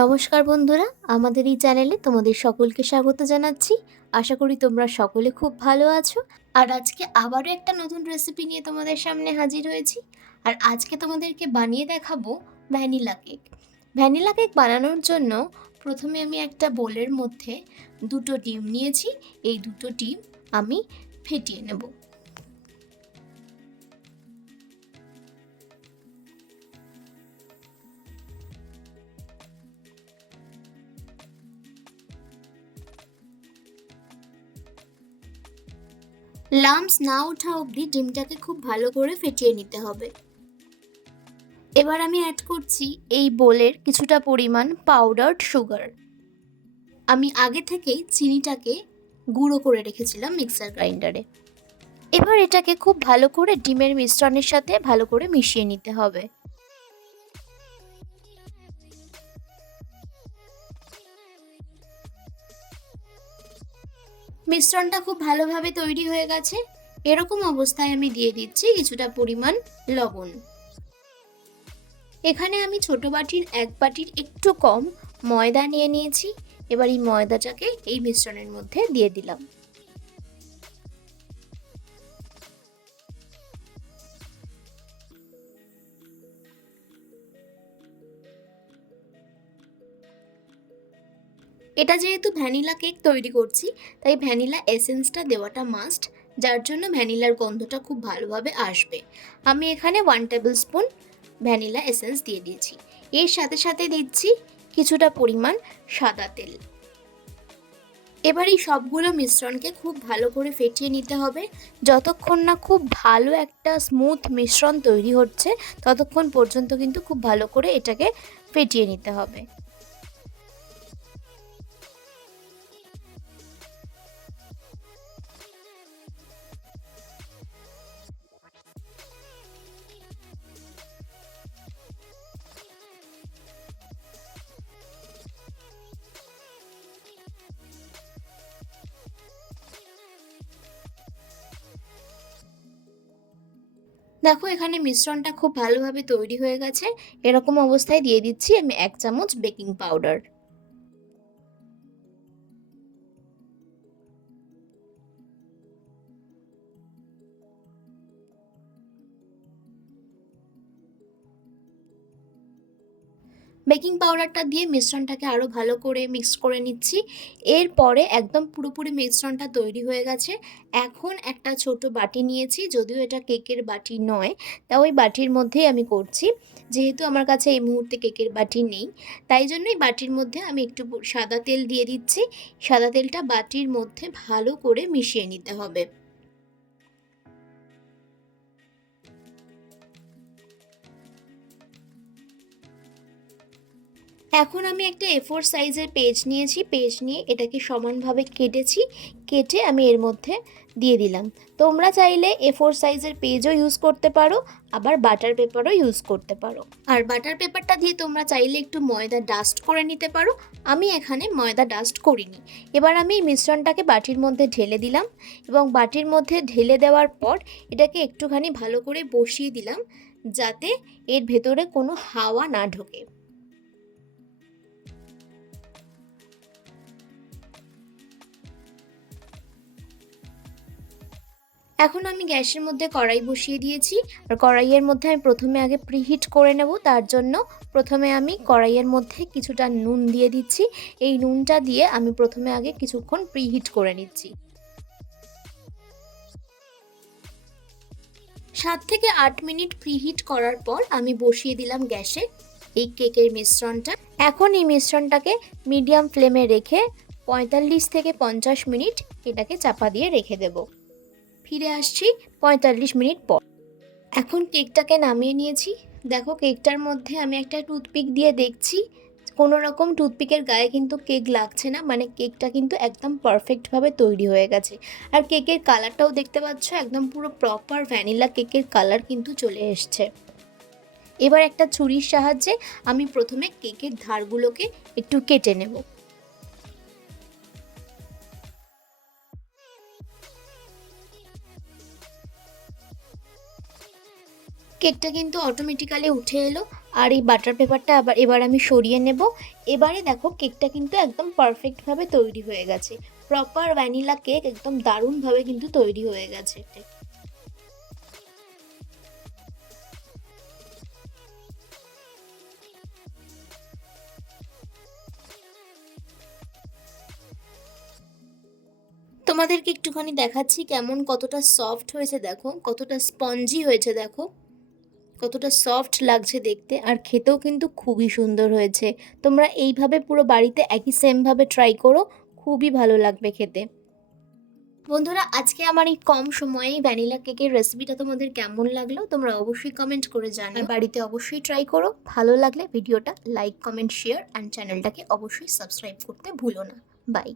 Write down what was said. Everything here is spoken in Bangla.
নমস্কার বন্ধুরা, আমাদের এই চ্যানেলে তোমাদের সকলকে স্বাগত জানাচ্ছি। আশা করি তোমরা সকলে খুব ভালো আছো। আর আজকে আবারও একটা নতুন রেসিপি নিয়ে তোমাদের সামনে হাজির হয়েছি। আর আজকে তোমাদেরকে বানিয়ে দেখাবো ভ্যানিলা কেক। ভ্যানিলা কেক বানানোর জন্য প্রথমে আমি একটা বোলের মধ্যে দুটো ডিম নিয়েছি। এই দুটো ডিম আমি ফেটিয়ে নেব। লাম্পস না ওঠা অবধি ডিমটাকে খুব ভালো করে ফেটিয়ে নিতে হবে। এবার আমি অ্যাড করছি এই বোলের কিছুটা পরিমাণ পাউডারড সুগার। আমি আগে থেকেই চিনিটাকে গুঁড়ো করে রেখেছিলাম মিক্সার গ্রাইন্ডারে। এবার এটাকে খুব ভালো করে ডিমের মিশ্রণের সাথে ভালো করে মিশিয়ে নিতে হবে। মিশ্রণটা খুব ভালোভাবে তৈরি হয়ে গেছে। এরকম অবস্থায় আমি দিয়ে দিচ্ছি কিছুটা পরিমাণ লবণ। এখানে আমি ছোট বাটির 1 বাটির একটু কম ময়দা নিয়ে নিয়েছি। এবার এই ময়দাটাকে এই মিশ্রণের মধ্যে দিয়ে দিলাম। এটা যেহেতু ভ্যানিলা কেক তৈরি করছি, তাই ভ্যানিলা এসেন্সটা দেওয়াটা মাস্ট, যার জন্য ভ্যানিলার গন্ধটা খুব ভালোভাবে আসবে। আমি এখানে 1 টেবিল স্পুন ভ্যানিলা এসেন্স দিয়ে দিয়েছি। এর সাথে সাথে দিচ্ছি কিছুটা পরিমাণ সাদা তেল। এবার এই সবগুলো মিশ্রণকে খুব ভালো করে ফেটিয়ে নিতে হবে। যতক্ষণ না খুব ভালো একটা স্মুথ মিশ্রণ তৈরি হচ্ছে, ততক্ষণ পর্যন্ত কিন্তু খুব ভালো করে এটাকে ফেটিয়ে নিতে হবে। দেখো এখানে মিশ্রণটা খুব ভালোভাবে তৈরি হয়ে গেছে। এরকম অবস্থায় দিয়ে দিচ্ছি আমি 1 চামচ বেকিং পাউডার। বেকিং পাউডারটা দিয়ে মিশ্রণটাকে আরও ভালো করে মিক্স করে নিচ্ছি। এরপরে একদম পুরোপুরি মিশ্রণটা তৈরি হয়ে গেছে। এখন একটা ছোট বাটি নিয়েছি, যদিও এটা কেকের বাটি নয়, তা ওই বাটির মধ্যেই আমি করছি। যেহেতু আমার কাছে এই মুহূর্তে কেকের বাটি নেই, তাই জন্যই বাটির মধ্যে আমি একটু সাদা তেল দিয়ে দিচ্ছি। সাদা তেলটা বাটির মধ্যে ভালো করে মিশিয়ে নিতে হবে। এখন আমি একটা A4 সাইজের পেজ নিয়েছি। পেজ নিয়ে এটাকে সমানভাবে কেটেছি। কেটে আমি এর মধ্যে দিয়ে দিলাম। তোমরা চাইলে A4 সাইজের পেজও ইউজ করতে পারো, আবার বাটার পেপারও ইউজ করতে পারো। আর বাটার পেপারটা দিয়ে তোমরা চাইলে একটু ময়দা ডাস্ট করে নিতে পারো। আমি এখানে ময়দা ডাস্ট করিনি। এবার আমি এই মিশ্রণটাকে বাটির মধ্যে ঢেলে দিলাম এবং বাটির মধ্যে ঢেলে দেওয়ার পর এটাকে একটুখানি ভালো করে বসিয়ে দিলাম, যাতে এর ভেতরে কোনো হাওয়া না ঢোকে। এখন আমি গ্যাসের মধ্যে কড়াই বসিয়ে দিয়েছি। আর কড়াইয়ের মধ্যে আমি প্রথমে আগে প্রিহিট করে নেব। তার জন্য প্রথমে আমি কড়াইয়ের মধ্যে কিছুটা নুন দিয়ে দিচ্ছি। এই নুনটা দিয়ে আমি প্রথমে আগে কিছুক্ষণ প্রিহিট করে নিচ্ছি। 7 থেকে 8 মিনিট প্রিহিট করার পর আমি বসিয়ে দিলাম গ্যাসে এই কেকের মিশ্রণটা। এখন এই মিশ্রণটাকে মিডিয়াম ফ্লেমে রেখে 45 থেকে 50 মিনিট এটাকে চাপা দিয়ে রেখে দেব। ফিরে আসছি 45 মিনিট পর। এখন কেকটাকে নামিয়ে নিয়েছি। দেখো কেকটার মধ্যে আমি একটা টুথপিক দিয়ে দেখছি, কোনো রকম টুথপিকের গায়ে কিন্তু কেক লাগছে না, মানে কেকটা কিন্তু একদম পারফেক্টভাবে তৈরি হয়ে গেছে। আর কেকের কালারটাও দেখতে পাচ্ছ, একদম পুরো প্রপার ভ্যানিলা কেকের কালার কিন্তু চলে এসছে। এবার একটা ছুরির সাহায্যে আমি প্রথমে কেকের ধারগুলোকে একটু কেটে নেব। কেকটা কিন্তু অটোমেটিক্যালি উঠে এলো। আর এই বাটার পেপারটা এবার আমি সরিয়ে নেব। এবারে দেখো কেকটা কিন্তু একদম পারফেক্টভাবে তৈরি হয়ে গেছে। প্রপার ভ্যানিলা কেক একদম দারুণভাবে কিন্তু তৈরি হয়ে গেছে। তোমাদেরকে একটুখানি দেখাচ্ছি কেমন, কতটা সফট হয়েছে দেখো, কতটা স্পঞ্জি হয়েছে দেখো, কতটা সফট লাগছে দেখতে, আর খেতেও কিন্তু খুবই সুন্দর হয়েছে। তোমরা এইভাবে পুরো বাড়িতে একই সেমভাবে ট্রাই করো, খুবই ভালো লাগবে খেতে। বন্ধুরা, আজকে আমার এই কম সময়ে ভ্যানিলা কেকের রেসিপিটা তোমাদের কেমন লাগলো তোমরা অবশ্যই কমেন্ট করে জানাও। বাড়িতে অবশ্যই ট্রাই করো। ভালো লাগলে ভিডিওটা লাইক, কমেন্ট, শেয়ার অ্যান্ড চ্যানেলটাকে অবশ্যই সাবস্ক্রাইব করতে ভুলো না। বাই।